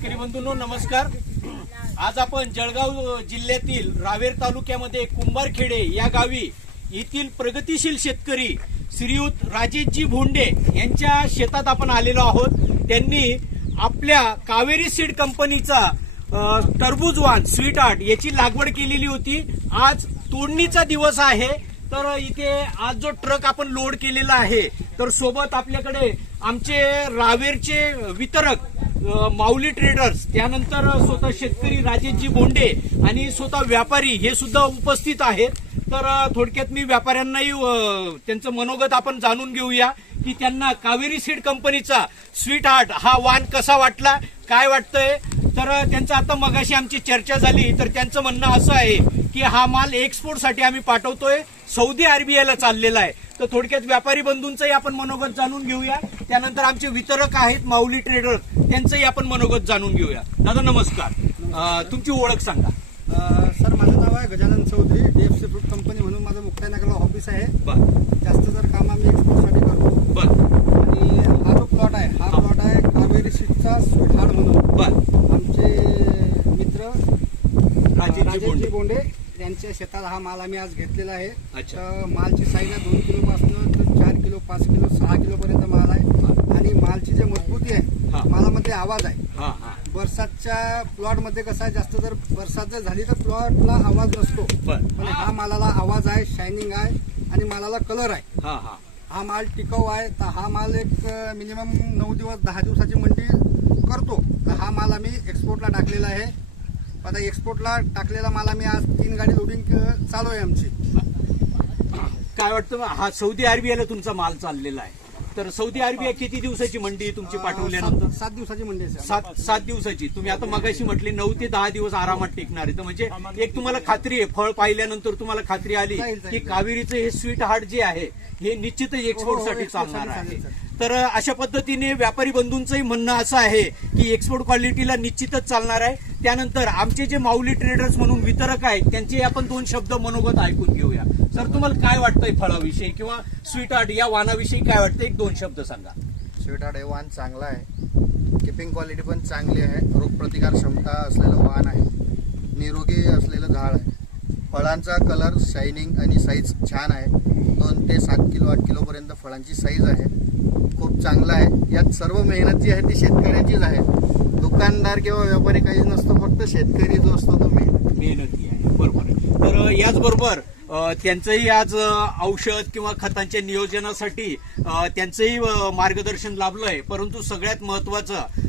शेतकरी बंधूंनो नमस्कार। आज आपण जळगाव जिल्ह्यातील रावेर तालुक्यामध्ये कुंभारखेडे या गावी येथील प्रगतिशील शेतकरी श्रीयुत राजेशजी भोंडे यांच्या शेतात आपण आलेलो आहोत। त्यांनी आपल्या कावेरी सीड कंपनीचा टरबूज वाण स्वीट हार्ट याची लागवड केलेली होती। आज तोडणीचा दिवस आहे, तर इथे आज जो ट्रक आपण लोड केलेला आहे, तर सोबत आपल्याकडे आमचे रावेरचे वितरक माऊली ट्रेडर्स, त्यानंतर स्वतः शेतकरी राजेशजी भोंडे आणि स्वतः व्यापारी हे सुद्धा उपस्थित आहेत। तर थोडक्यात मी व्यापाऱ्यांनाही त्यांचं मनोगत आपण जाणून घेऊया की त्यांना कावेरी सीड कंपनीचा स्वीट हार्ट हा वाण कसा वाटला, काय वाटतंय। तर त्यांचं आता मगाशी आमची चर्चा झाली, तर त्यांचं म्हणणं असं आहे की हा माल एक्सपोर्टसाठी आम्ही पाठवतोय, सौदी अरेबियाला चाललेला आहे। तर थोडक्यात व्यापारी बंधूंचंही आपण मनोगत जाणून घेऊया, त्यानंतर आमचे वितरक आहेत माऊली ट्रेडर, त्यांचंही आपण मनोगत जाणून घेऊया। दादा नमस्कार, तुमची ओळख सांगा। सर, माझं नाव आहे Gajanan Chaudhari, DFC fruit company म्हणून माझं मुक्ताईनगरला ऑफिस आहे। जास्त जर काम आम्ही एक्सपोर्टसाठी करतो। आणि हा जो प्लॉट आहे, हा प्लॉट आहे कावेरी सीडचा स्वीट हार्ट म्हणून। आमचे मित्र राजेशजी भोंडे यांच्या शेतात हा माल आम्ही आज घेतलेला आहे। तर मालची साईज आहे 2 किलो पासून तर 4 किलो, 5 किलो, 6 किलो पर्यंत माल आहे। आणि मालची जे मजबूती आहे, मालामध्ये आवाज आहे। बरसातच्या प्लॉट मध्ये कसं आहे, जास्त जर बरसात जर झाली तर प्लॉटला आवाज नसतो, पण हा मालाला आवाज आहे, शायनिंग आहे आणि मालाला कलर आहे। हा माल टिकाऊ आहे। तर हा माल एक मिनिमम 9 दिवस 10 दिवसाची मंडी करतो। तर हा माल आम्ही एक्सपोर्टला टाकलेला आहे। आता एक्सपोर्टला टाकलेला माल आम्ही आज 3 गाडी लोडिंग चालू आहे आमची। काय वाटतं, हा सौदी अरेबियाला तुमचा माल चाललेला आहे, तर सौदी अरेबिया किती दिवसाची मंडी तुमची पाठवल्यानंतर? 7 दिवसाची मंडी आहे। 7 दिवसाची। तुम्ही आता मगाशी म्हटले 9 ते 10 दिवस आरामात टिकणार आहे, तर म्हणजे एक तुम्हाला खात्री आहे, फळ पाहिल्यानंतर तुम्हाला खात्री आली की कावेरीचं हे स्वीट हार्ट जे आहे हे निश्चितच एक्सपोर्टसाठी चालणार आहे। तर अशा पद्धतीने व्यापारी बंधूंचंही म्हणणं असं आहे की एक्सपोर्ट क्वालिटीला निश्चितच चालणार आहे। त्यानंतर आमचे जे माऊली ट्रेडर्स म्हणून वितरक आहेत, त्यांचे आपण 2 शब्द मनोगत ऐकून घेऊया। सर, तुम्हाला काय वाटतंय फळाविषयी किंवा स्वीट हार्ट या वाणाविषयी काय वाटतं, 1-2 शब्द सांगा। स्वीट हार्ट हे वाण चांगलं आहे, किपिंग क्वालिटी पण चांगली आहे, रोगप्रतिकार क्षमता असलेलं वाण आहे, निरोगी असलेलं झाड आहे। फळांचा कलर, शायनिंग आणि साईज छान आहे। 2 ते 7 किलो 8 किलो पर्यंत फळांची साईज आहे, खूप चांगला आहे। यात सर्व मेहनत जी आहे ती शेतकऱ्यांचीच आहे, दुकानदार किंवा व्यापारी काही नसतो, फक्त शेतकरी जो असतो तो मेहनती आहे। बरोबर आहे। तर याचबरोबर त्यांचंही आज औषध किंवा खतांच्या नियोजनासाठी त्यांचंही मार्गदर्शन लाभलंय, परंतु सगळ्यात महत्वाचं